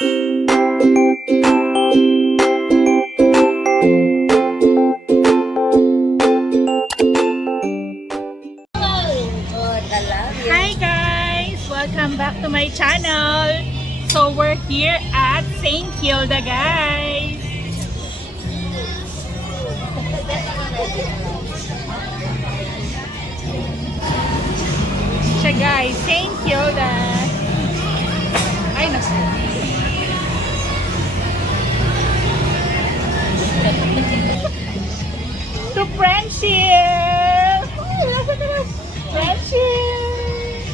Hi guys! Welcome back to my channel! So we're here at St. Kilda guys! Siya guys, St. Kilda! Ay, nasa. Friendship! Friendship!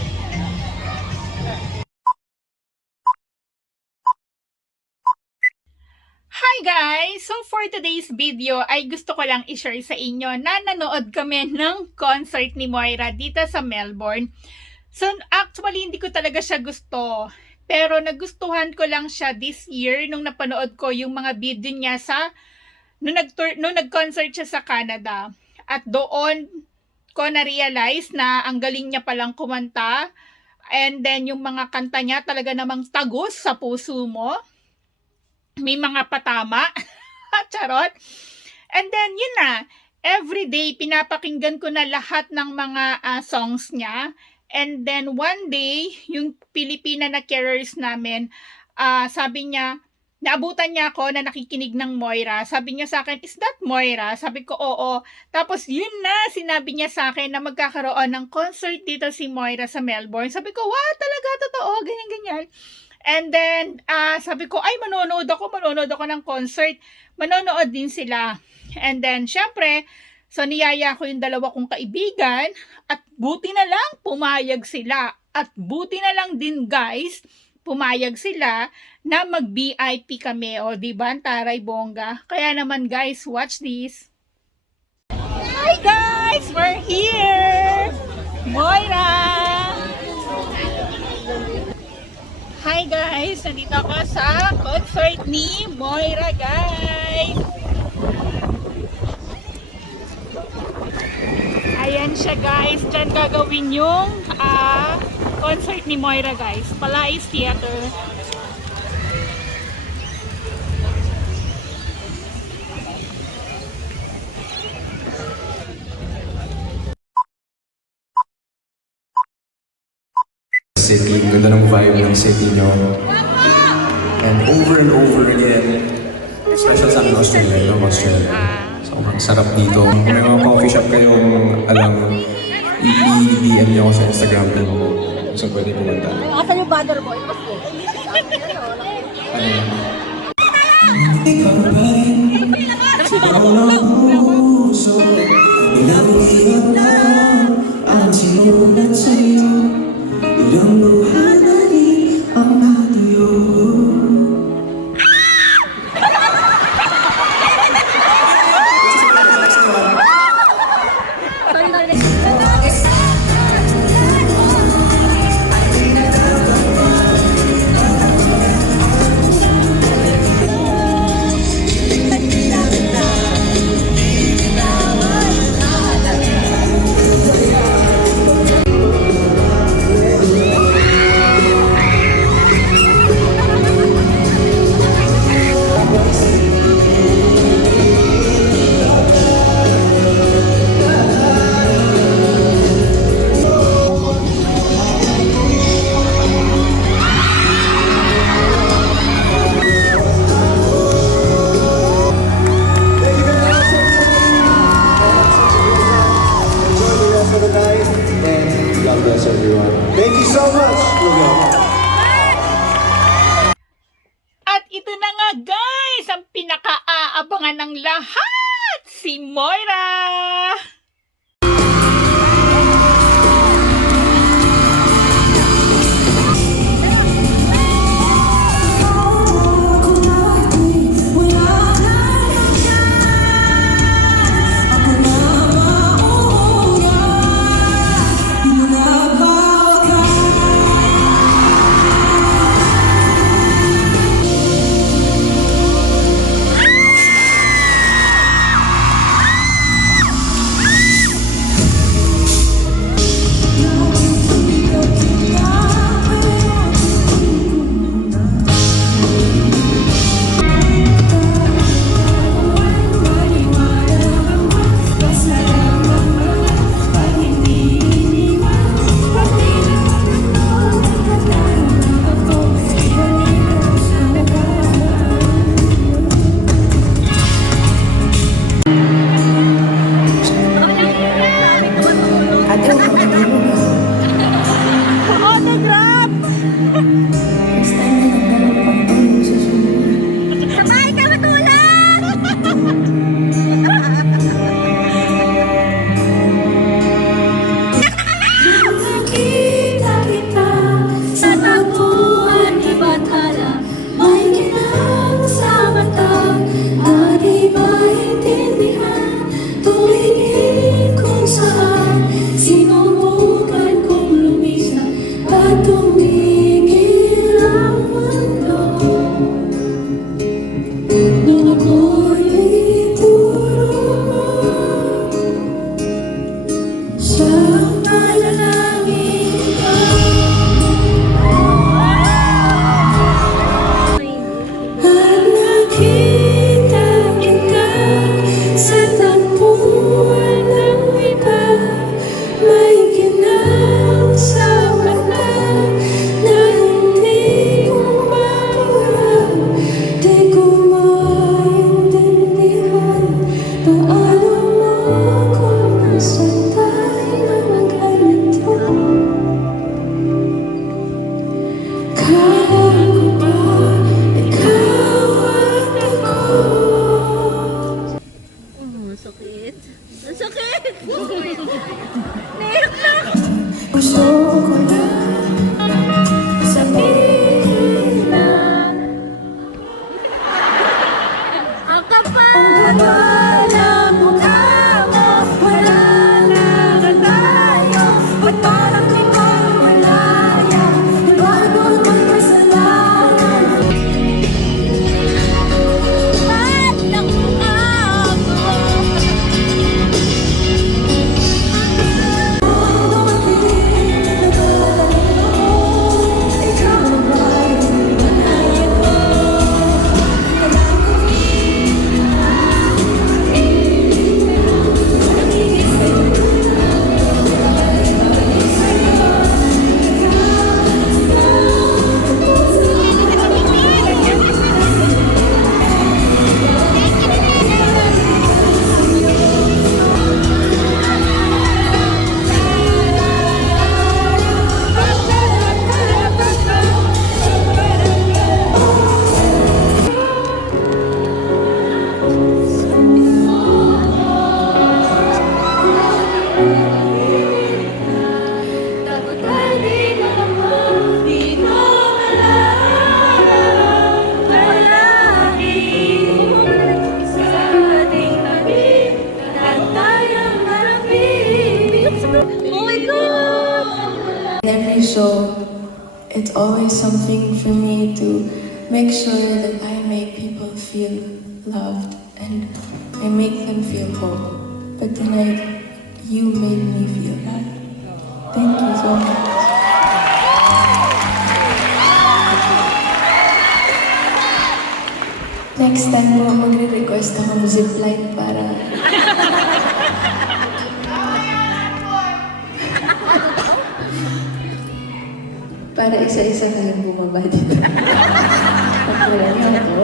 Hi guys! So for today's video ay gusto ko lang i-share sa inyo na nanood kami ng concert ni Moira dito sa Melbourne. So actually hindi ko talaga siya gusto. Pero nagustuhan ko lang siya this year nung napanood ko yung mga video niya sa nung nag nung nag-concert siya sa Canada. At doon ko na-realize na ang galing niya palang kumanta. And then yung mga kanta niya talaga namang tagos sa puso mo may mga patama. Charot. And then, yun na. Every day, pinapakinggan ko na lahat ng mga ah, songs niya. And then, one day, yung Pilipina na carers namin, ah, sabi niya, naabutan niya ako na nakikinig ng Moira. Sabi niya sa akin, is that Moira? Sabi ko, oo. Tapos, yun na, sinabi niya sa akin na magkakaroon ng concert dito si Moira sa Melbourne. Sabi ko, wow, talaga, totoo, ganyan-ganyan. And then, ah sabi ko, ay, manonood ako, manonood ako ng concert. Manonood din sila. And then, syempre, so niyaya ko yung dalawa kong kaibigan at buti na lang pumayag sila. At buti na lang din guys, pumayag sila na mag-VIP kami. O, di ba? Taray bongga. Kaya naman guys, watch this. Hi guys! We're here! Moira! Hi guys! Nandito ako sa concert ni Moira guys! Ayan siya guys. Diyan gagawin yung ah, concert ni Moira guys. Palais Theater. city, ganda ng vibe ng city nyo. And over and over again, special sa akin Australia, no? Australia. Sobrang sarap dito. Kung may mga coffee shop kayong alam, i-DM nyo ako sa Instagram ko. So pwede pumunta. Asan yung boy? Mas Ano yan? Ikaw rin, sigaw ng puso, ilang iyak na ang sinulat sa'yo, guys, ang pinaka-aabangan ng lahat, si Moira! Bye. Feel whole. But tonight, you made me feel that. Thank you so much. Next time po, magre-request ako ng zipline para... para isa-isa kayong bumaba dito. Pagkala niyo ako.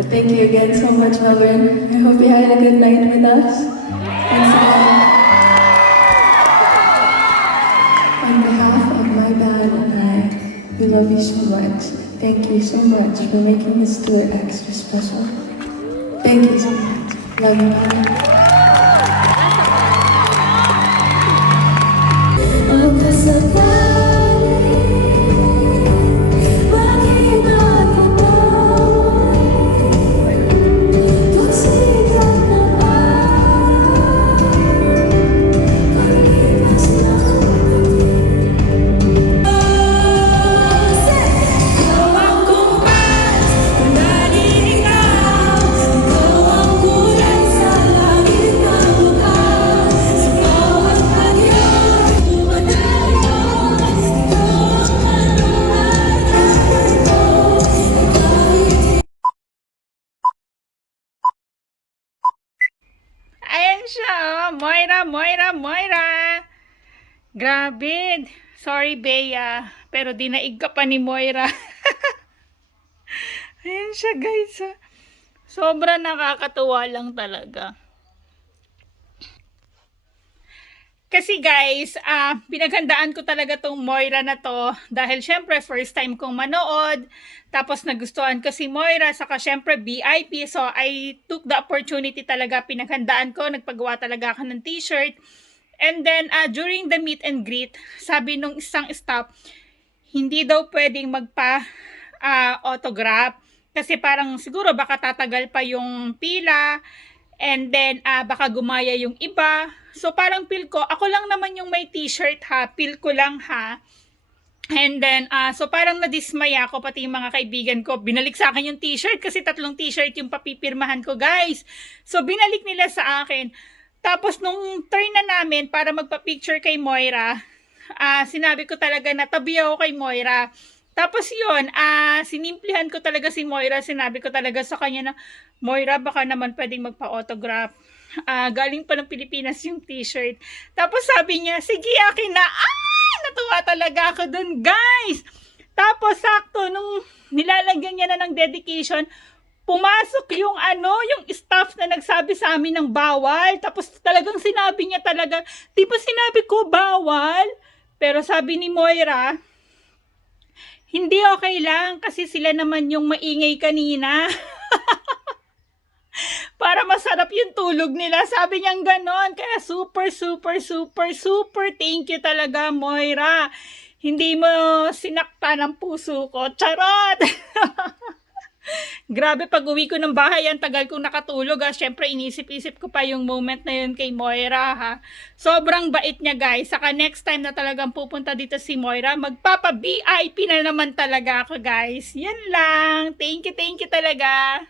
But thank you again so much, Melbourne. I hope you had a good night with us. Thanks again. Uh, on behalf of my band and I, we love you so much. Thank you so much for making this tour extra special. Thank you so much. Love you, bye. Moira, Moira. Grabe. Sorry, Bea. Pero dinaig ka pa ni Moira. Ayan siya, guys. Sobra nakakatuwa lang talaga. Kasi guys, ah pinaghandaan ko talaga tong Moira na to dahil syempre first time kong manood. Tapos nagustuhan ko si Moira, saka syempre VIP. So I took the opportunity talaga, pinaghandaan ko, nagpagawa talaga ako ng t-shirt. And then ah, during the meet and greet, sabi nung isang staff, hindi daw pwedeng magpa ah, autograph kasi parang siguro baka tatagal pa yung pila and then ah, baka gumaya yung iba. So parang feel ko, ako lang naman yung may t-shirt ha, feel ko lang ha. And then, ah so parang nadismaya ako, pati yung mga kaibigan ko, binalik sa akin yung t-shirt kasi tatlong t-shirt yung papipirmahan ko, guys. So binalik nila sa akin. Tapos nung turn na namin para magpa-picture kay Moira, ah sinabi ko talaga na tabi ako kay Moira. Tapos yun, ah sinimplihan ko talaga si Moira, sinabi ko talaga sa kanya na, Moira, baka naman pwedeng magpa-autograph. Ah, galing pa ng Pilipinas yung t-shirt. Tapos sabi niya, sige akin na. Ah, natuwa talaga ako dun, guys. Tapos sakto, nung nilalagyan niya na ng dedication, pumasok yung ano, yung staff na nagsabi sa amin ng bawal. Tapos talagang sinabi niya talaga, di ba sinabi ko bawal? Pero sabi ni Moira, hindi okay lang kasi sila naman yung maingay kanina. Para masarap yung tulog nila. Sabi niyang ganon. Kaya super, super, super, super thank you talaga, Moira. Hindi mo sinakta ng puso ko. Charot! Grabe, pag uwi ko ng bahay, ang tagal kong nakatulog. Ha. Siyempre, inisip-isip ko pa yung moment na yun kay Moira. Ha. Sobrang bait niya, guys. Saka next time na talagang pupunta dito si Moira, magpapa-VIP na naman talaga ako, guys. Yan lang. Thank you, thank you talaga.